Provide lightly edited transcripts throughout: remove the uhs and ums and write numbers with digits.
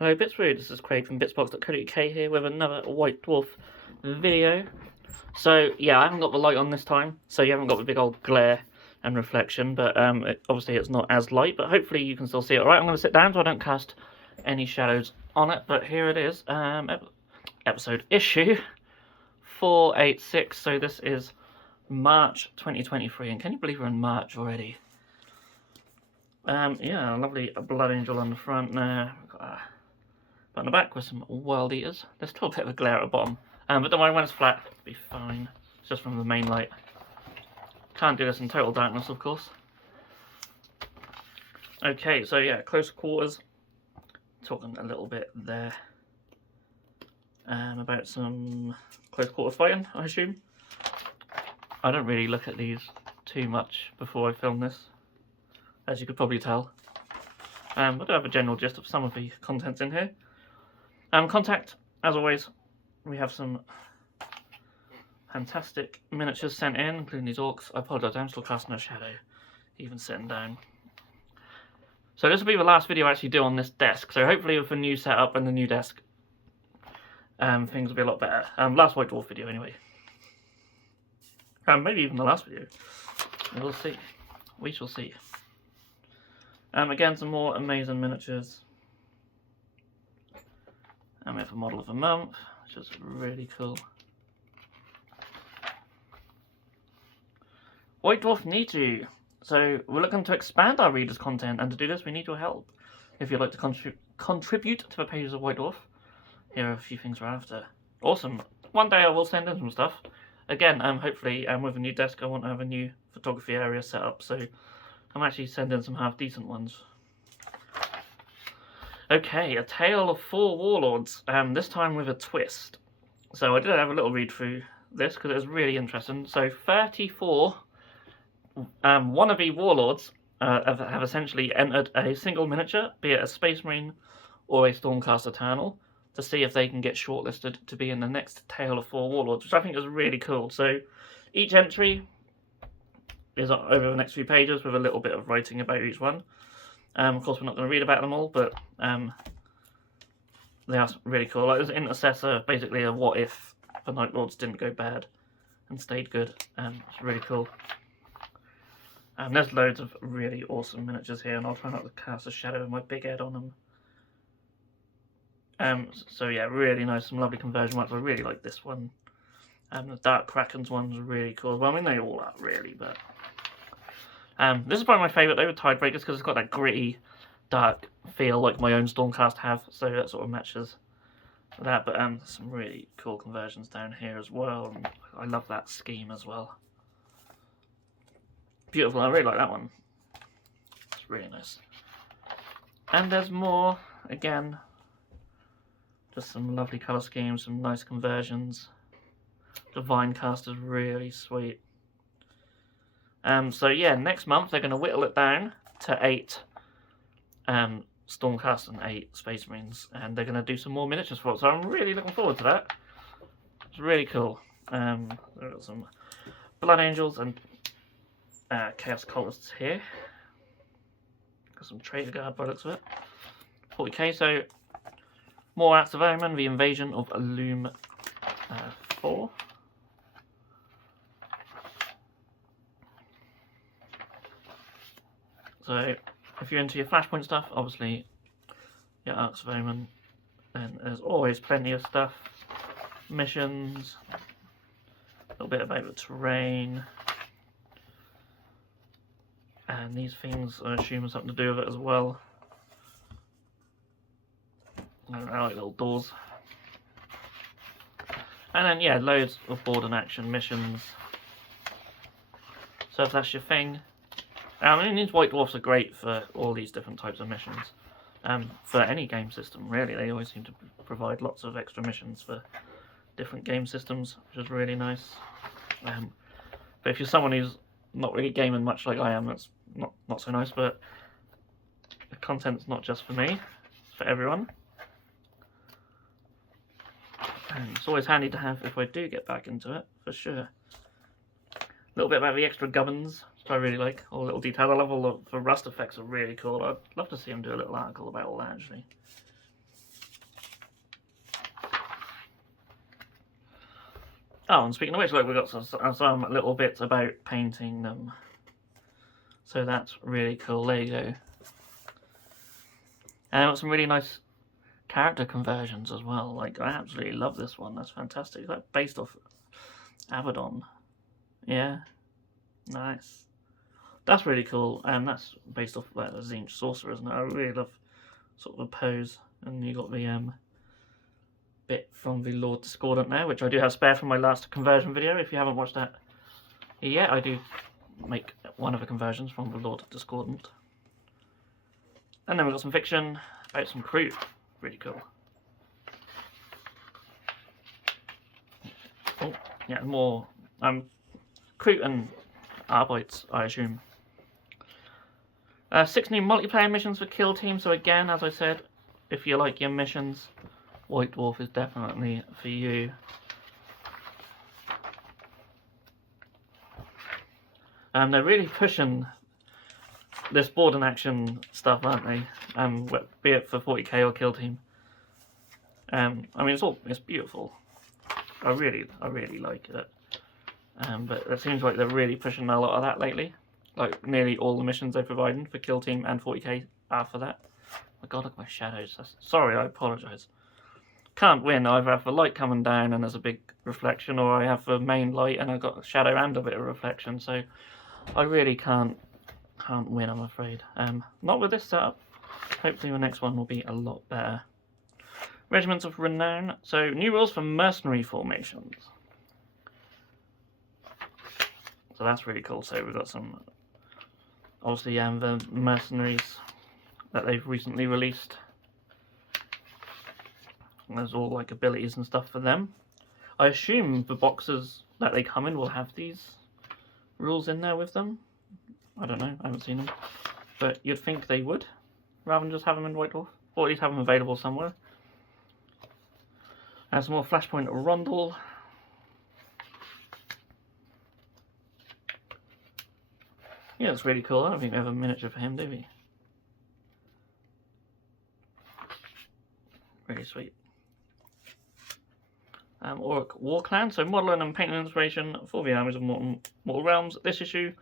Hello Bitzbox, this is Craig from Bitzbox.co.uk here with another White Dwarf video. So yeah, I haven't got the light on this time, so you haven't got the big old glare and reflection, but obviously it's not as light, but hopefully you can still see it. Alright, I'm going to sit down so I don't cast any shadows on it, but here it is, episode issue 486, so this is March 2023, and can you believe we're in March already? Yeah, a lovely blood angel on the front there. But on the back with some world eaters. There's still a bit of a glare at the bottom. But don't worry, when it's flat, it'll be fine. It's just from the main light. Can't do this in total darkness, of course. Okay, so yeah, close quarters. Talking a little bit there. About some close quarter fighting, I assume. I don't really look at these too much before I film this, as you could probably tell. I do have a general gist of some of the contents in here. Contact, as always, we have some fantastic miniatures sent in, including these orcs. I apologise, I'm still casting a shadow, even sitting down. So this will be the last video I actually do on this desk, so hopefully with the new setup and the new desk, things will be a lot better. Last White Dwarf video anyway. Maybe even the last video. We'll see. We shall see. Again, some more amazing miniatures. And we have a model of the month, which is really cool. White Dwarf needs you. So we're looking to expand our readers' content, and to do this we need your help. If you'd like to contribute to the pages of White Dwarf, here are a few things we're after. Awesome. One day I will send in some stuff. Again, hopefully with a new desk I want to have a new photography area set up, so I'm actually sending some half decent ones. Okay, A Tale of 4 Warlords, this time with a twist. So I did have a little read through this because it was really interesting. So 34 wannabe warlords have essentially entered a single miniature, be it a Space Marine or a Stormcast Eternal, to see if they can get shortlisted to be in the next Tale of 4 Warlords, which I think is really cool. So each entry is over the next few pages with a little bit of writing about each one. Of course, we're not going to read about them all, but they are really cool. Like, there's an intercessor, basically a what if the Night Lords didn't go bad and stayed good. It's really cool. There's loads of really awesome miniatures here, and I'll try not to cast a shadow of my big head on them. So yeah, really nice, some lovely conversion ones. I really like this one. The Dark Kraken's one's really cool. Well, I mean, they all are really, but this is probably my favourite over Tidebreakers because it's got that gritty, dark feel like my own Stormcast have, so that sort of matches that. But some really cool conversions down here as well, and I love that scheme as well. Beautiful, I really like that one. It's really nice. And there's more, again, just some lovely colour schemes, some nice conversions. The Vinecast is really sweet. So yeah, next month they're going to whittle it down to 8 Stormcast and 8 Space Marines, and they're going to do some more miniatures for it, so I'm really looking forward to that. It's really cool. There are some Blood Angels and Chaos Cultists here. Got some Traitor Guard by the looks of it. 40k, so more Acts of Omen, the Invasion of Loom 4. So, if you're into your Flashpoint stuff, obviously, your Arcs of Omen, then there's always plenty of stuff. Missions, a little bit about the terrain, and these things, I assume, have something to do with it as well. I like little doors. And then, yeah, loads of board and action missions. So if that's your thing. I mean, these White Dwarfs are great for all these different types of missions. For any game system, really. They always seem to provide lots of extra missions for different game systems, which is really nice. But if you're someone who's not really gaming much like I am, that's not so nice, but the content's not just for me, it's for everyone. And it's always handy to have if I do get back into it, for sure. A little bit about the extra gubbins, which I really like, all the little details. I love all the rust effects are really cool. I'd love to see him do a little article about all that, actually. Oh, and speaking of which, look, we've got some little bits about painting them. So that's really cool. There you go. And got some really nice character conversions as well. Like, I absolutely love this one. That's fantastic. That's based off Abaddon. Yeah. Nice. That's really cool. And that's based off the Zinch Sorcerer, isn't it? I really love sort of the pose. And you got the bit from the Lord Discordant there, which I do have spare from my last conversion video. If you haven't watched that yet, I do make one of the conversions from the Lord Discordant. And then we've got some fiction about some crew. Really cool. Oh, yeah, more crew and Arbites, I assume. 6 new multiplayer missions for Kill Team. So again, as I said, if you like your missions, White Dwarf is definitely for you. They're really pushing this board and action stuff, aren't they? Be it for 40k or Kill Team. I mean, it's beautiful. I really like it. But it seems like they're really pushing a lot of that lately. Like nearly all the missions they're providing for Kill Team and 40k are for that. Oh my god, look at my shadows. Sorry, I apologise. Can't win. I either have the light coming down and there's a big reflection, or I have the main light and I've got a shadow and a bit of reflection. So I really can't win, I'm afraid. Not with this setup. Hopefully the next one will be a lot better. Regiments of Renown. So new rules for mercenary formations. So that's really cool. So we've got some, obviously, the mercenaries that they've recently released. And there's all like abilities and stuff for them. I assume the boxes that they come in will have these rules in there with them. I don't know, I haven't seen them. But you'd think they would, rather than just have them in White Dwarf. Or at least have them available somewhere. And some more Flashpoint Rondel. Yeah, it's really cool. I don't think we have a miniature for him, do we? Really sweet. Orc War Clan, so modelling and painting inspiration for the armies of Mortal Realms. This issue,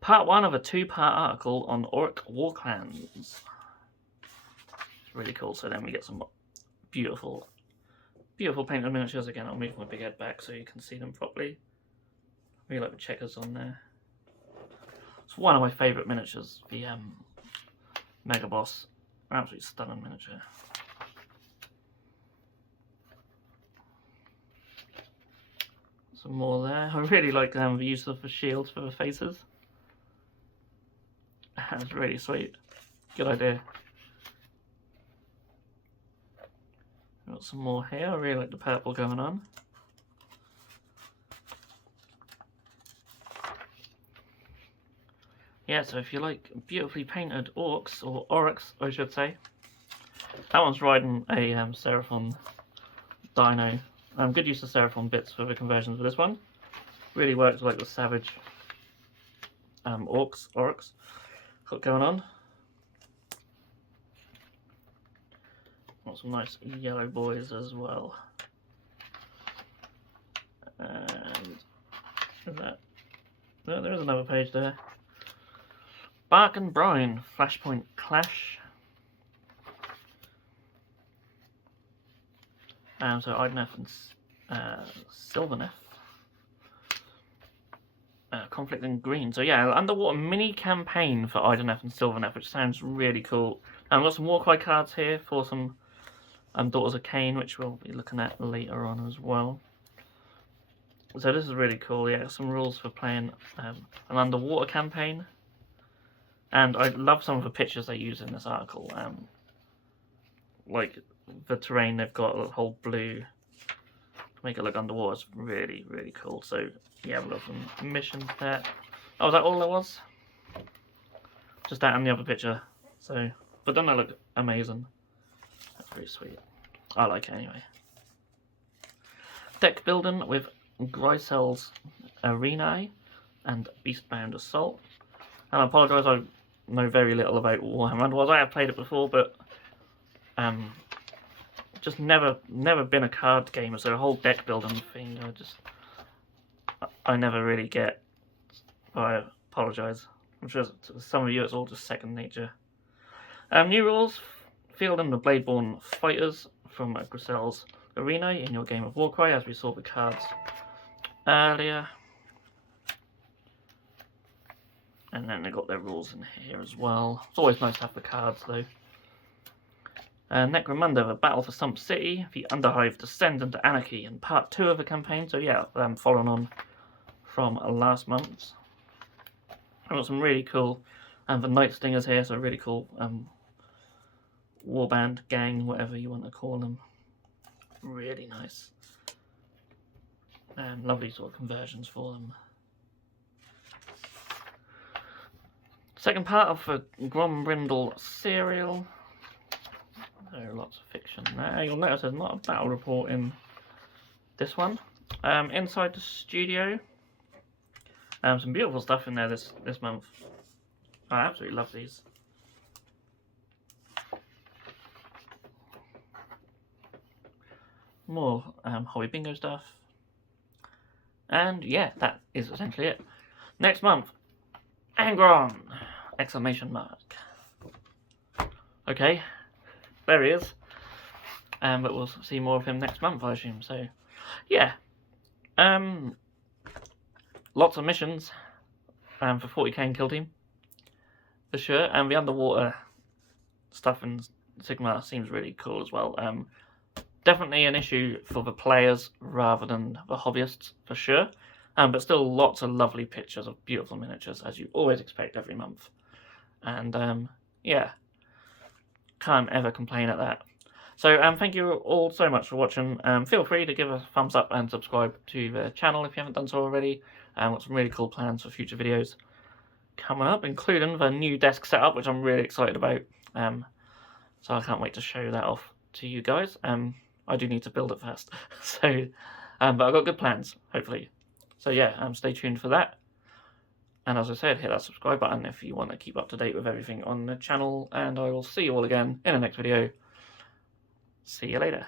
part 1 of a 2-part article on Orc War Clans. It's really cool. So then we get some beautiful painted miniatures. Again, I'll move my big head back so you can see them properly. I really like the checkers on there. It's one of my favourite miniatures, the Mega Boss. Absolutely stunning miniature. Some more there. I really like the use of the shields for the faces. That's really sweet. Good idea. Got some more here. I really like the purple going on. Yeah, so if you like beautifully painted orcs, or oryx I should say. That one's riding a Seraphon Dino. Good use of Seraphon bits for the conversions for this one. Really works like the savage oryx got going on. Got some nice yellow boys as well. And there is another page there. Bark and Brine, Flashpoint Clash. So Ideneth and Sylvaneth. Conflict in Green. So yeah, underwater mini campaign for Ideneth and Sylvaneth, which sounds really cool. And we've got some Warcry cards here for some Daughters of Cain, which we'll be looking at later on as well. So this is really cool. Yeah, some rules for playing an underwater campaign. And I love some of the pictures they use in this article. Like the terrain they've got, the whole blue to make it look underwater. It's really, really cool. So yeah, we've got some missions there. Oh, was that all there was? Just that and the other picture. So, but don't they look amazing? That's pretty sweet. I like it anyway. Deck building with Grysel's Arenae and Beastbound Assault. And I apologise, I know very little about Warhammer Underworlds. I have played it before, but just never been a card gamer, so the whole deck building thing, I just I never really get. I apologise. I'm sure to some of you it's all just second nature. New rules. Field them the Bladeborn Fighters from Grisel's Arena in your game of Warcry, as we saw the cards earlier. And then they got their rules in here as well. It's always nice to have the cards though. Necromunda, the Battle for Sump City. The Underhive descend into anarchy in part 2 of the campaign. So yeah, following on from last month's. I've got some really cool, the Night Stingers here, so really cool warband gang, whatever you want to call them. Really nice. And lovely sort of conversions for them. Second part of the Grombrindle serial. There are lots of fiction there. You'll notice there's not a battle report in this one. Inside the studio. Some beautiful stuff in there this month. I absolutely love these. More hobby bingo stuff. And yeah, that is essentially it. Next month, Angron! Exclamation mark. Okay, there he is. But we'll see more of him next month, I assume. So, yeah. Lots of missions for 40k and Kill Team, for sure. And the underwater stuff in Sigma seems really cool as well. Definitely an issue for the players rather than the hobbyists, for sure. But still lots of lovely pictures of beautiful miniatures, as you always expect every month. And yeah, can't ever complain at that. So thank you all so much for watching. Feel free to give a thumbs up and subscribe to the channel if you haven't done so already. Got some really cool plans for future videos coming up, including the new desk setup, which I'm really excited about. So I can't wait to show that off to you guys. I do need to build it first. So, but I've got good plans, hopefully. So yeah, stay tuned for that. And as I said, hit that subscribe button if you want to keep up to date with everything on the channel. And I will see you all again in the next video. See you later.